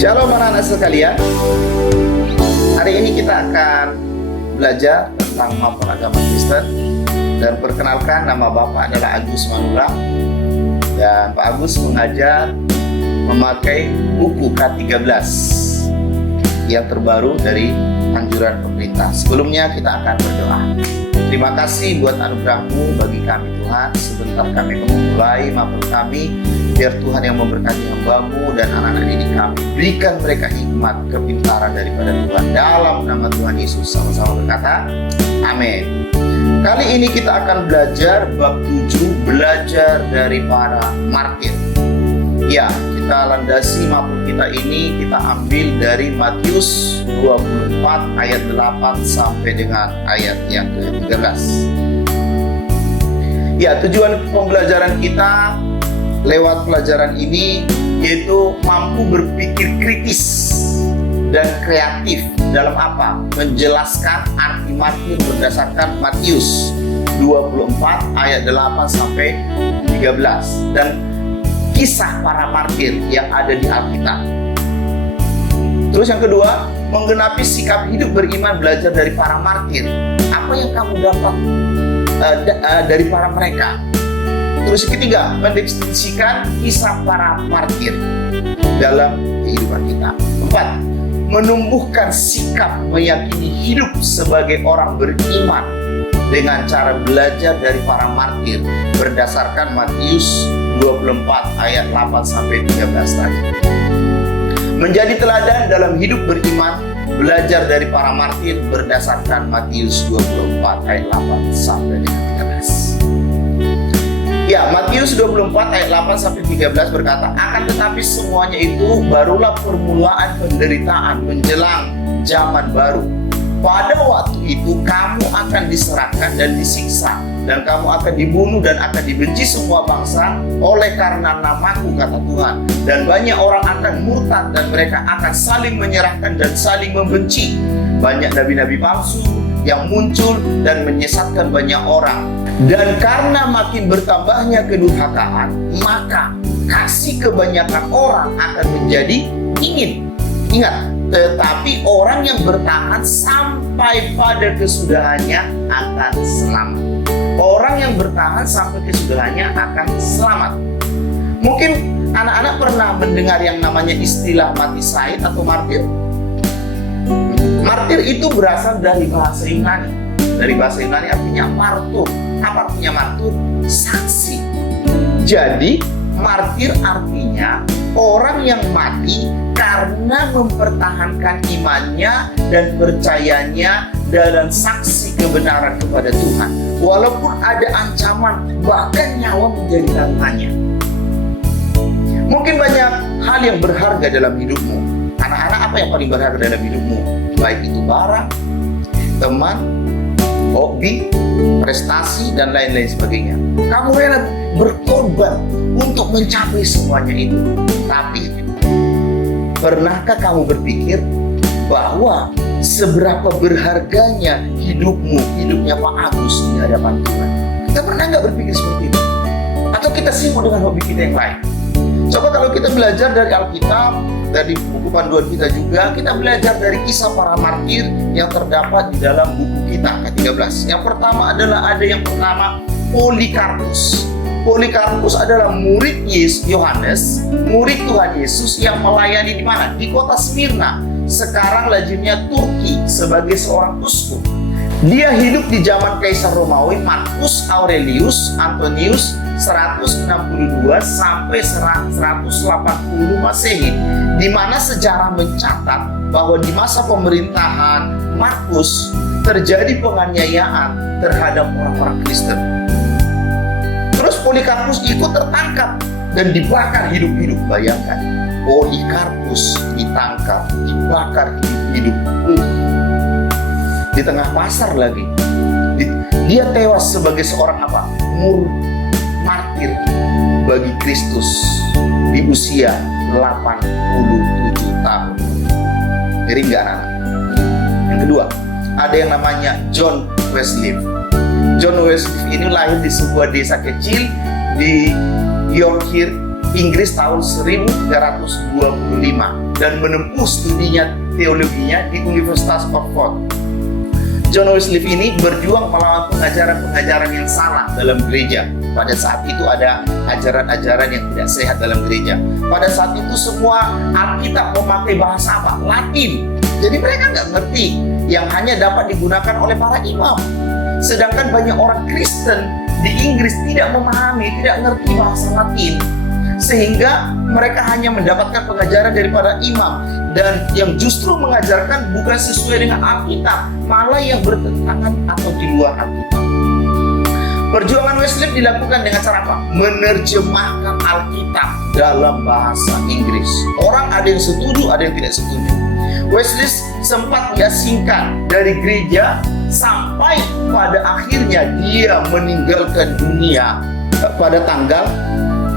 Shalom anak-anak sekalian. Hari ini kita akan belajar tentang mapel agama Kristen. Dan perkenalkan, nama Bapak adalah Agus Manula. Dan Pak Agus mengajar memakai buku K13 yang terbaru dari anjuran pemerintah. Sebelumnya kita akan berdoa. Terima kasih buat anugerah-Mu bagi kami Tuhan. Sebentar kami memulai mapel kami, biar Tuhan yang memberkati hamba-Mu dan anak-anak didik kami. Berikan mereka hikmat, kepintaran daripada Tuhan. Dalam nama Tuhan Yesus sama-sama berkata, amin. Kali ini kita akan belajar bab 7, belajar dari para martir. Ya, kita landasi mapel kita ini, kita ambil dari Matius 24 ayat 8 sampai dengan ayat yang ke-13. Ya, tujuan pembelajaran kita lewat pelajaran ini yaitu mampu berpikir kritis dan kreatif dalam apa? Menjelaskan arti martir berdasarkan Matius 24 ayat 8 sampai 13 dan kisah para martir yang ada di Alkitab. Terus yang kedua, menggenapi sikap hidup beriman belajar dari para martir. Apa yang kamu dapat dari para mereka? Terus yang ketiga, mendeskripsikan kisah para martir dalam kehidupan kita. 4, menumbuhkan sikap meyakini hidup sebagai orang beriman dengan cara belajar dari para martir berdasarkan Matius 24 ayat 8 sampai 13 tadi. Menjadi teladan dalam hidup beriman belajar dari para martir berdasarkan Matius 24 ayat 8 sampai 13. Ya, Matius 24 ayat 8 sampai 13 berkata, akan tetapi semuanya itu barulah permulaan penderitaan menjelang zaman baru. Pada waktu itu kamu akan diserahkan dan disiksa, dan kamu akan dibunuh dan akan dibenci semua bangsa oleh karena namaku, kata Tuhan. Dan banyak orang akan murtad dan mereka akan saling menyerahkan dan saling membenci. Banyak nabi-nabi palsu yang muncul dan menyesatkan banyak orang. Dan karena makin bertambahnya kedurhakaan, maka kasih kebanyakan orang akan menjadi ingin. Ingat, tetapi orang yang bertahan sampai pada kesudahannya akan selamat. Orang yang bertahan sampai kesudahannya akan selamat. Mungkin anak-anak pernah mendengar yang namanya istilah mati syahid atau martir. Martir itu berasal dari bahasa Yunani. Dari bahasa Yunani artinya martur. Apa artinya martur? Saksi. Jadi martir artinya orang yang mati karena mempertahankan imannya dan percayanya dalam saksi kebenaran kepada Tuhan. Walaupun ada ancaman, bahkan nyawa menjadi taruhannya. Mungkin banyak hal yang berharga dalam hidupmu. Anak-anak, apa yang paling berharga dalam hidupmu? Baik itu barang, teman, hobi, prestasi, dan lain-lain sebagainya. Kamu rela berkorban untuk mencapai semuanya itu. Tapi, pernahkah kamu berpikir bahwa seberapa berharganya hidupmu, hidupnya Pak Agus di hadapan Tuhan? Kita pernah nggak berpikir seperti itu? Atau kita sibuk dengan hobi kita yang lain? Coba kalau kita belajar dari Alkitab, dari buku panduan kita juga, kita belajar dari kisah para martir yang terdapat di dalam buku kita K13. Yang pertama adalah ada yang bernama Polikarpus. Polikarpus adalah murid Yohanes, murid Tuhan Yesus yang melayani di mana? Di kota Smyrna. Sekarang lazimnya Turki sebagai seorang uskup. Dia hidup di zaman Kaisar Romawi Marcus Aurelius Antonius 162 sampai 180 Masehi, di mana sejarah mencatat bahwa di masa pemerintahan Markus terjadi penganiayaan terhadap orang-orang Kristen. Terus Polikarpus ikut tertangkap dan dibakar hidup-hidup. Bayangkan, Polikarpus ditangkap, dibakar hidup-hidup. Di tengah pasar lagi. Dia tewas sebagai seorang apa? Martir bagi Kristus di usia 87 tahun. Ngeri nggak anak-anak? Yang kedua, ada yang namanya John Wesley. John Wesley ini lahir di sebuah desa kecil di Yorkshire, Inggris tahun 1325. dan menempuh studinya teologinya di Universitas Oxford. John Wycliffe ini berjuang melawan pengajaran-pengajaran yang salah dalam gereja. Pada saat itu ada ajaran-ajaran yang tidak sehat dalam gereja. Pada saat itu semua Alkitab memakai bahasa apa? Latin. Jadi mereka nggak ngerti yang hanya dapat digunakan oleh para imam. Sedangkan banyak orang Kristen di Inggris tidak memahami, tidak ngerti bahasa Latin. Sehingga mereka hanya mendapatkan pengajaran daripada imam, dan yang justru mengajarkan bukan sesuai dengan Alkitab, malah yang bertentangan atau di luar Alkitab. Perjuangan Wycliffe dilakukan dengan cara apa? Menerjemahkan Alkitab dalam bahasa Inggris. Orang ada yang setuju, ada yang tidak setuju. Wycliffe sempat diasingkan dari gereja sampai pada akhirnya dia meninggalkan dunia pada tanggal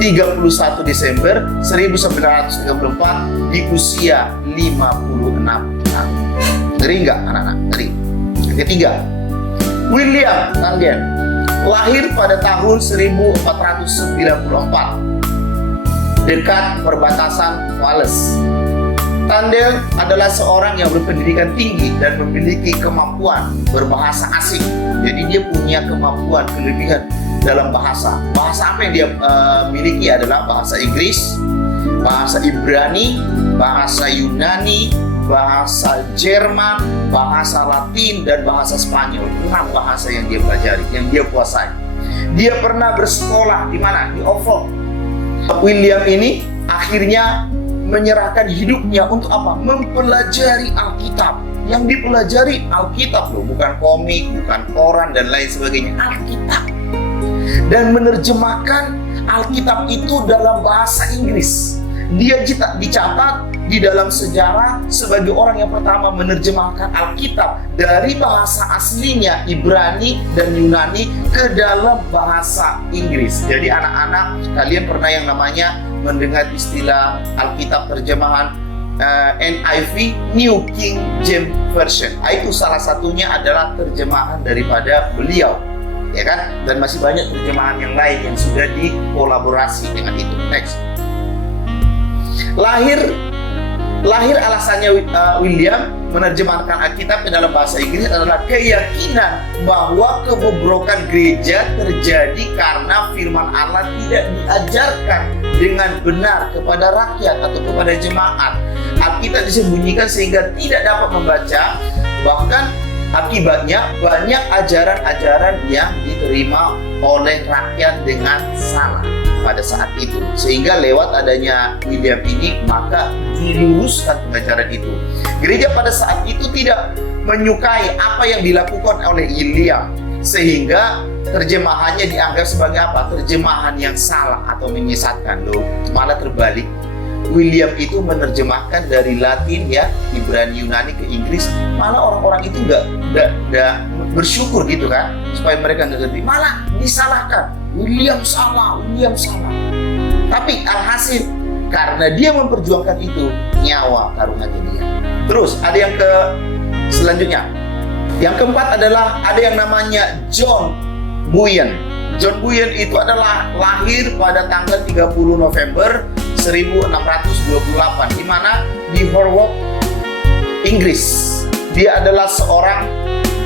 31 Desember 1934 di usia 56 tahun. Ngeri nggak anak-anak? Ngeri. Ketiga, William Tyndale lahir pada tahun 1494 dekat perbatasan Wales. Tyndale adalah seorang yang berpendidikan tinggi dan memiliki kemampuan berbahasa asing. Jadi dia punya kemampuan kelebihan dalam bahasa. Bahasa apa yang dia miliki adalah bahasa Inggris, bahasa Ibrani, bahasa Yunani, bahasa Jerman, bahasa Latin, dan bahasa Spanyol. 6 bahasa yang dia pelajari, yang dia kuasai. Dia pernah bersekolah di mana? Di Oxford. William ini akhirnya menyerahkan hidupnya untuk apa? Mempelajari Alkitab. Yang dipelajari Alkitab loh, bukan komik, bukan koran dan lain sebagainya. Alkitab. Dan menerjemahkan Alkitab itu dalam bahasa Inggris. Dia dicatat di dalam sejarah sebagai orang yang pertama menerjemahkan Alkitab dari bahasa aslinya Ibrani dan Yunani ke dalam bahasa Inggris. Jadi anak-anak, kalian pernah yang namanya mendengar istilah Alkitab terjemahan NIV, New King James Version. Itu salah satunya adalah terjemahan daripada beliau, ya kan? Dan masih banyak terjemahan yang lain yang sudah dikolaborasi dengan itu. Next. Lahir alasannya William menerjemahkan Alkitab ke dalam bahasa Inggris adalah keyakinan bahwa kebobrokan gereja terjadi karena firman Allah tidak diajarkan dengan benar kepada rakyat atau kepada jemaat. Alkitab disembunyikan sehingga tidak dapat membaca, bahkan akibatnya banyak ajaran-ajaran yang diterima oleh rakyat dengan salah pada saat itu. Sehingga lewat adanya William ini, maka diluruskan pengajaran itu. Gereja pada saat itu tidak menyukai apa yang dilakukan oleh William, sehingga terjemahannya dianggap sebagai apa? Terjemahan yang salah atau menyesatkan. Loh, malah terbalik. William itu menerjemahkan dari Latin, ya, Ibrani, Yunani ke Inggris. Malah orang-orang itu nggak bersyukur gitu kan, supaya mereka nggak ngerti. Malah disalahkan. William salah. Tapi alhasil karena dia memperjuangkan itu, nyawa taruhannya dia. Terus ada yang selanjutnya. Yang keempat adalah ada yang namanya John Bunyan. John Bunyan itu adalah lahir pada tanggal 30 November 1628 di mana? Di Horwood, Inggris. Dia adalah seorang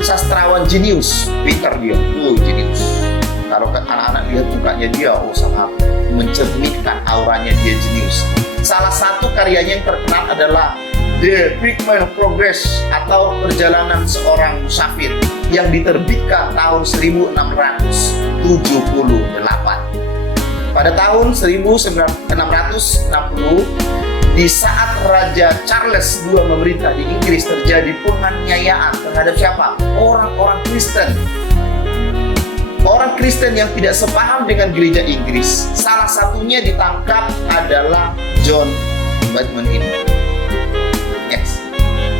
sastrawan jenius, pintar dia, jenius. Kalau anak-anak lihat mukanya dia, sangat mencerminkan auranya, dia jenius. Salah satu karyanya yang terkenal adalah The Pilgrim's Progress atau Perjalanan Seorang Musafir yang diterbitkan tahun 1678. Pada tahun 1660, di saat Raja Charles II memerintah di Inggris, terjadi penganiayaan terhadap siapa? Orang-orang Kristen. Orang Kristen yang tidak sepaham dengan gereja Inggris. Salah satunya ditangkap adalah John Bunyan ini. Yes.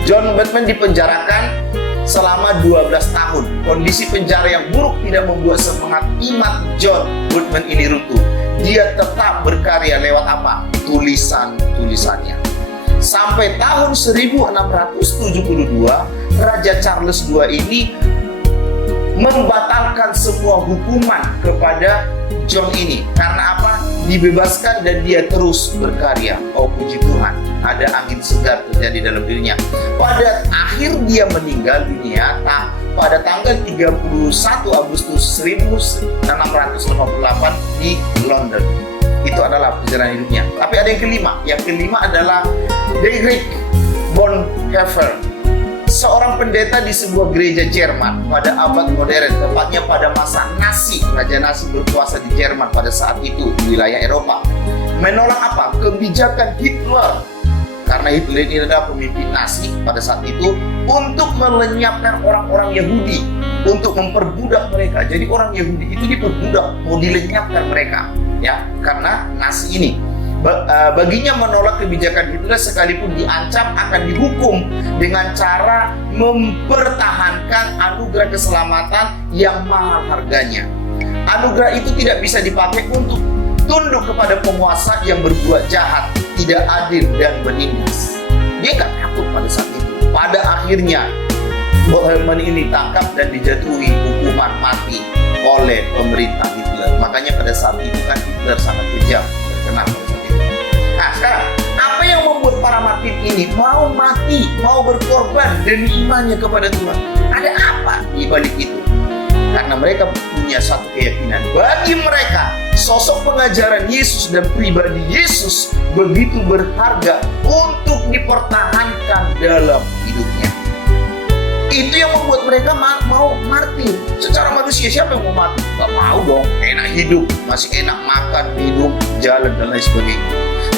John Bunyan dipenjarakan selama 12 tahun. Kondisi penjara yang buruk tidak membuat semangat iman John Bunyan ini runtuh. Dia tetap berkarya lewat apa? Tulisan-tulisannya. Sampai tahun 1672, Raja Charles II ini membatalkan semua hukuman kepada John ini. Karena apa? Dibebaskan dan dia terus berkarya. Oh, puji Tuhan. ada angin segar terjadi dalam dirinya. Pada akhir dia meninggal dunia pada tanggal 31 Agustus 1658 di London. Itu adalah perjalanan hidupnya. Tapi ada yang kelima. Yang kelima adalah Dietrich Bonhoeffer, seorang pendeta di sebuah gereja Jerman pada abad modern, tepatnya pada masa Nazi. Raja Nazi berkuasa di Jerman pada saat itu di wilayah Eropa. Menolak apa? Kebijakan Hitler. Karena Hitler ini adalah pemimpin Nazi pada saat itu, untuk melenyapkan orang-orang Yahudi, untuk memperbudak mereka. Jadi orang Yahudi itu diperbudak, mau dilenyapkan mereka, ya, karena Nazi ini. Baginya menolak kebijakan Hitler sekalipun diancam akan dihukum dengan cara mempertahankan anugerah keselamatan yang mahal harganya. Anugerah itu tidak bisa dipakai untuk tunduk kepada penguasa yang berbuat jahat, tidak adil dan menindas. Dia nggak takut pada saat itu. Pada akhirnya Bonhoeffer ini ditangkap dan dijatuhi hukuman mati oleh pemerintah Hitler. Makanya pada saat itu kan Hitler sangat kejam, terkenal pada saat itu. Nah sekarang, apa yang membuat para martir ini mau mati, mau berkorban demi imannya kepada Tuhan? Ada apa di balik itu? Karena mereka punya satu keyakinan. Bagi mereka, sosok pengajaran Yesus dan pribadi Yesus begitu berharga untuk dipertahankan dalam hidupnya. Itu yang membuat mereka mau martir. Secara manusia siapa yang mau mati? Gak mau dong. Enak hidup, masih enak makan, minum, jalan dan lain sebagainya.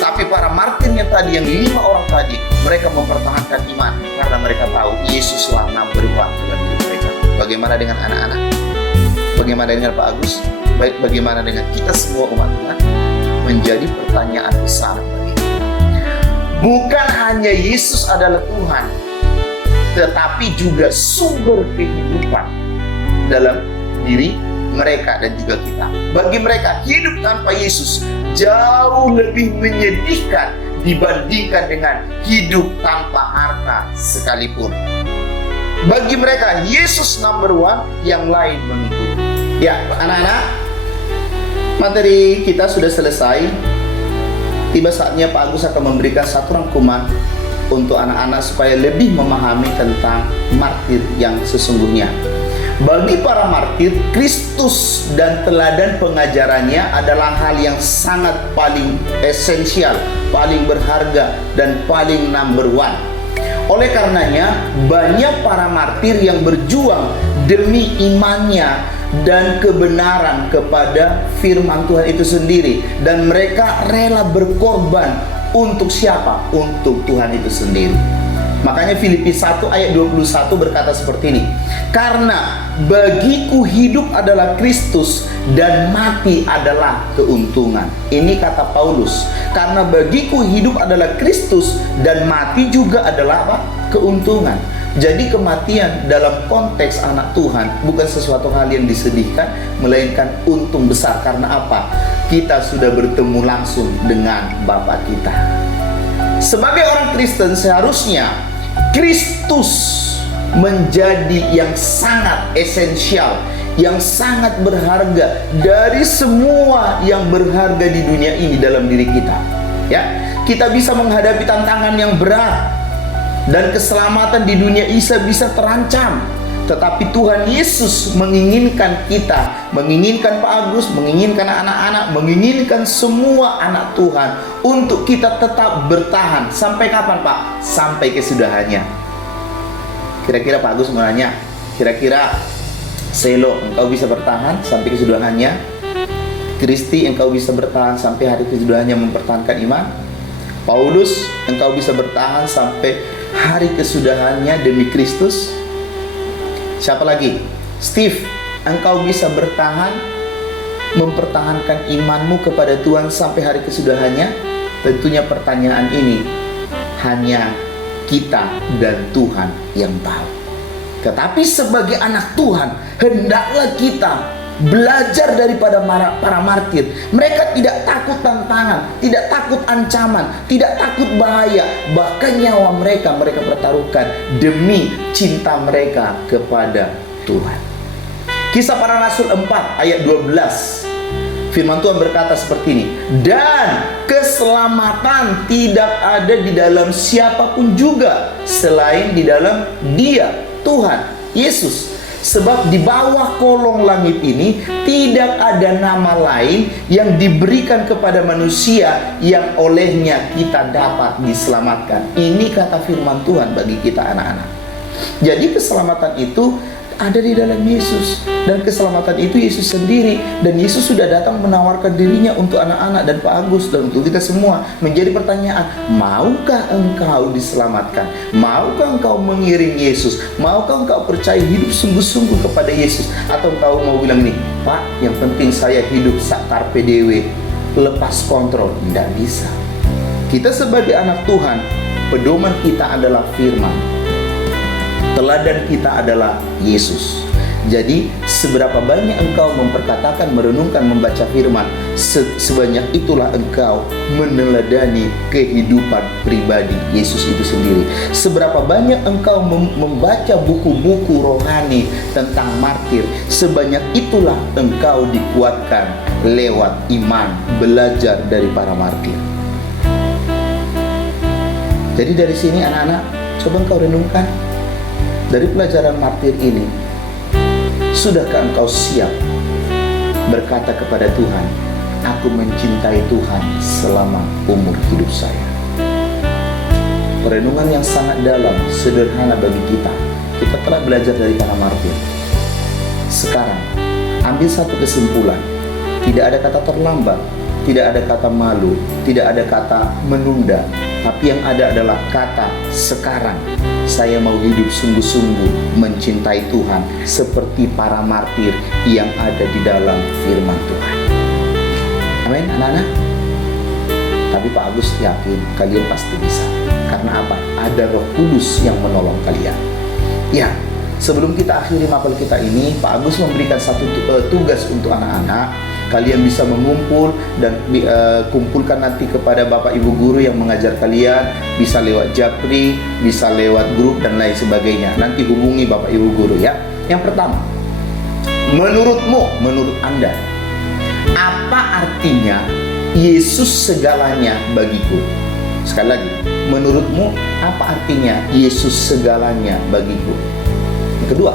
Tapi para martirnya tadi, yang 5 orang tadi, mereka mempertahankan iman karena mereka tahu Yesuslah number one dalam hidup mereka. Bagaimana dengan anak-anak? Bagaimana dengan Pak Agus? Baik, bagaimana dengan kita semua umat Tuhan? Menjadi pertanyaan besar bagi kita. Bukan hanya Yesus adalah Tuhan, tetapi juga sumber kehidupan dalam diri mereka dan juga kita. Bagi mereka, hidup tanpa Yesus jauh lebih menyedihkan dibandingkan dengan hidup tanpa harta sekalipun. Bagi mereka, Yesus number one, yang lain mengikuti. Ya, anak-anak, materi kita sudah selesai. Tiba saatnya Pak Agus akan memberikan satu rangkuman untuk anak-anak supaya lebih memahami tentang martir yang sesungguhnya. Bagi para martir, Kristus dan teladan pengajarannya adalah hal yang sangat paling esensial, paling berharga, dan paling number one. Oleh karenanya, banyak para martir yang berjuang demi imannya dan kebenaran kepada firman Tuhan itu sendiri. Dan mereka rela berkorban untuk siapa? Untuk Tuhan itu sendiri. Makanya Filipi 1 ayat 21 berkata seperti ini. Karena bagiku hidup adalah Kristus dan mati adalah keuntungan. Ini kata Paulus. Karena bagiku hidup adalah Kristus dan mati juga adalah apa? Keuntungan. Jadi kematian dalam konteks anak Tuhan bukan sesuatu hal yang disedihkan, melainkan untung besar. Karena apa? Kita sudah bertemu langsung dengan Bapa kita. Sebagai orang Kristen, seharusnya Kristus menjadi yang sangat esensial, yang sangat berharga dari semua yang berharga di dunia ini dalam diri kita. Ya, kita bisa menghadapi tantangan yang berat dan keselamatan di dunia bisa terancam. Tetapi Tuhan Yesus menginginkan kita, menginginkan Pak Agus, menginginkan anak-anak, menginginkan semua anak Tuhan untuk kita tetap bertahan. Sampai kapan, Pak? Sampai kesudahannya. Kira-kira Pak Agus mau nanya, kira-kira Selo, engkau bisa bertahan sampai kesudahannya? Kristi, engkau bisa bertahan sampai hari kesudahannya mempertahankan iman? Paulus, engkau bisa bertahan sampai hari kesudahannya demi Kristus? Siapa lagi? Steve, engkau bisa bertahan mempertahankan imanmu kepada Tuhan sampai hari kesudahannya? Tentunya pertanyaan ini hanya kita dan Tuhan yang tahu. Tetapi sebagai anak Tuhan, hendaklah kita belajar daripada para martir. Mereka tidak takut tantangan, tidak takut ancaman, tidak takut bahaya. Bahkan nyawa mereka pertaruhkan demi cinta mereka kepada Tuhan. Kisah Para Rasul 4 ayat 12. Firman Tuhan berkata seperti ini, dan keselamatan tidak ada di dalam siapapun juga selain di dalam Dia, Tuhan Yesus. Sebab di bawah kolong langit ini tidak ada nama lain yang diberikan kepada manusia yang olehnya kita dapat diselamatkan. Ini kata firman Tuhan bagi kita anak-anak. Jadi keselamatan itu ada di dalam Yesus, dan keselamatan itu Yesus sendiri, dan Yesus sudah datang menawarkan dirinya untuk anak-anak dan Pak Agus dan untuk kita semua. Menjadi pertanyaan, maukah engkau diselamatkan? Maukah engkau mengiring Yesus? Maukah engkau percaya hidup sungguh-sungguh kepada Yesus? Atau engkau mau bilang nih, Pak, yang penting saya hidup sakar PDW, lepas kontrol? Tidak bisa. Kita sebagai anak Tuhan, pedoman kita adalah firman. Teladan kita adalah Yesus. Jadi seberapa banyak engkau memperkatakan, merenungkan, membaca firman, sebanyak itulah engkau meneladani kehidupan pribadi Yesus itu sendiri. Seberapa banyak engkau membaca buku-buku rohani tentang martir, sebanyak itulah engkau dikuatkan lewat iman, belajar dari para martir. Jadi dari sini anak-anak, coba engkau renungkan. Dari pelajaran martir ini, sudahkah engkau siap berkata kepada Tuhan, aku mencintai Tuhan selama umur hidup saya? Perenungan yang sangat dalam, sederhana bagi kita. Kita telah belajar dari para martir. Sekarang, ambil satu kesimpulan. Tidak ada kata terlambat, tidak ada kata malu, tidak ada kata menunda, tapi yang ada adalah kata sekarang. Saya mau hidup sungguh-sungguh mencintai Tuhan seperti para martir yang ada di dalam firman Tuhan. Amin, anak-anak. Tapi Pak Agus yakin kalian pasti bisa. Karena apa? Ada Roh Kudus yang menolong kalian. Ya, sebelum kita akhiri mapel kita ini, Pak Agus memberikan satu tugas untuk anak-anak. Kalian bisa mengumpul dan kumpulkan nanti kepada Bapak Ibu Guru yang mengajar kalian. Bisa lewat Japri, bisa lewat grup dan lain sebagainya. Nanti hubungi Bapak Ibu Guru ya. Yang pertama, menurut Anda, apa artinya Yesus segalanya bagiku? Sekali lagi, menurutmu apa artinya Yesus segalanya bagiku? Yang kedua,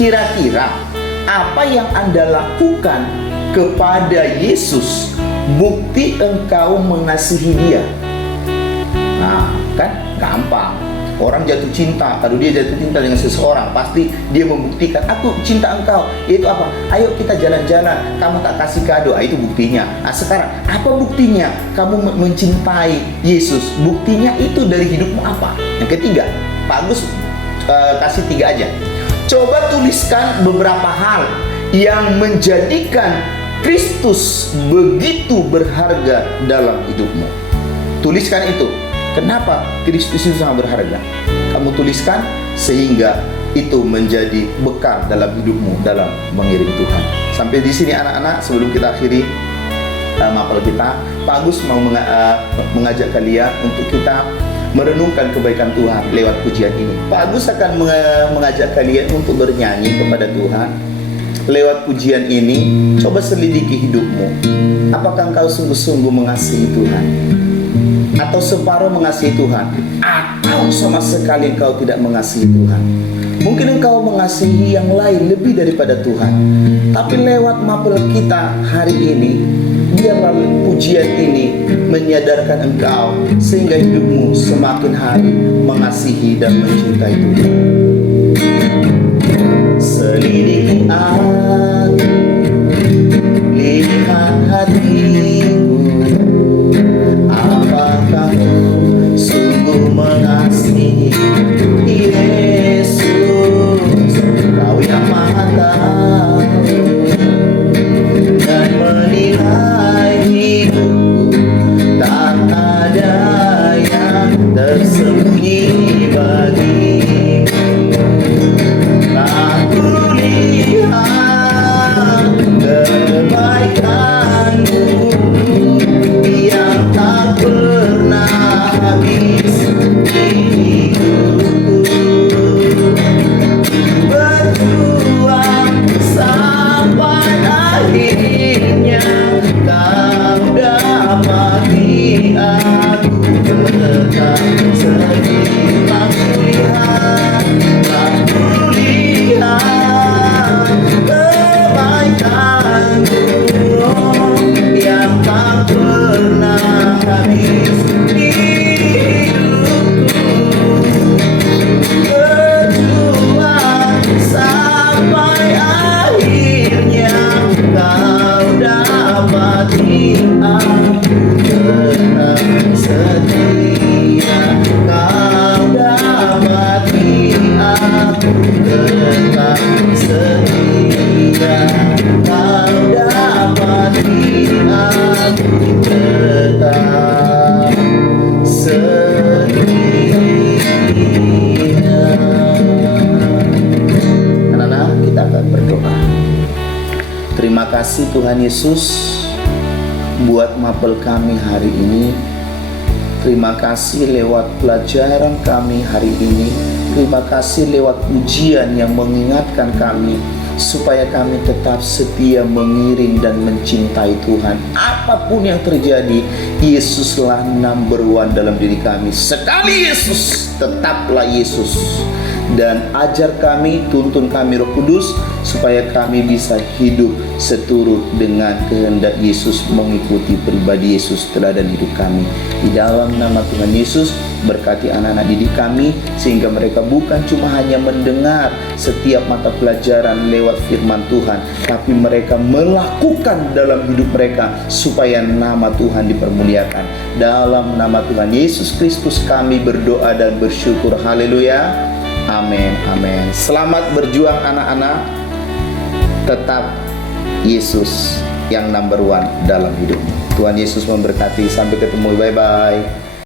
kira-kira apa yang Anda lakukan kepada Yesus bukti engkau mengasihi Dia? Nah, kan gampang. Orang jatuh cinta, kalau dia jatuh cinta dengan seseorang, pasti dia membuktikan, aku cinta engkau. Itu apa? Ayo kita jalan-jalan, kamu tak kasih kado. Itu buktinya. Nah sekarang, apa buktinya kamu mencintai Yesus? Buktinya itu dari hidupmu apa? Yang ketiga, Pak Agus kasih 3 aja. Coba tuliskan beberapa hal yang menjadikan Kristus begitu berharga dalam hidupmu. Tuliskan itu. Kenapa Kristus itu sangat berharga? Kamu tuliskan sehingga itu menjadi bekal dalam hidupmu dalam mengiring Tuhan. Sampai di sini anak-anak, sebelum kita akhiri mapel kita, Pak Agus mau mengajak kalian untuk kita merenungkan kebaikan Tuhan lewat pujian ini. Pak Agus akan mengajak kalian untuk bernyanyi kepada Tuhan. Lewat pujian ini, coba selidiki hidupmu. Apakah engkau sungguh-sungguh mengasihi Tuhan? Atau separuh mengasihi Tuhan? Atau sama sekali engkau tidak mengasihi Tuhan? Mungkin engkau mengasihi yang lain lebih daripada Tuhan. Tapi lewat mapel kita hari ini, biarlah pujian ini menyadarkan engkau sehingga hidupmu semakin hari mengasihi dan mencintai Tuhan. Selidiki aku, lihat hatiku, apakah sungguh mengasihi Yesus? Kau yang Maha Tahu dan menilai hidupku, tak ada yang tersembunyi bagimu. Aku lihat kebaikanmu yang tak pernah habis di hidupku. Berjuang sampai akhirnya kasih Tuhan Yesus buat mapel kami hari ini. Terima kasih lewat pelajaran kami hari ini. Terima kasih lewat ujian yang mengingatkan kami supaya kami tetap setia mengiring dan mencintai Tuhan. Apapun yang terjadi, Yesuslah number one dalam diri kami. Sekali Yesus, tetaplah Yesus. Dan ajar kami, tuntun kami Roh Kudus, supaya kami bisa hidup seturut dengan kehendak Yesus, mengikuti pribadi Yesus teladan hidup kami. Di dalam nama Tuhan Yesus, berkati anak-anak didik kami, sehingga mereka bukan cuma hanya mendengar setiap mata pelajaran lewat firman Tuhan, tapi mereka melakukan dalam hidup mereka, supaya nama Tuhan dipermuliakan. Dalam nama Tuhan Yesus Kristus kami berdoa dan bersyukur. Haleluya. Amin, amin. Selamat berjuang anak-anak. Tetap Yesus yang number one dalam hidupmu. Tuhan Yesus memberkati. Sampai ketemu. Bye-bye.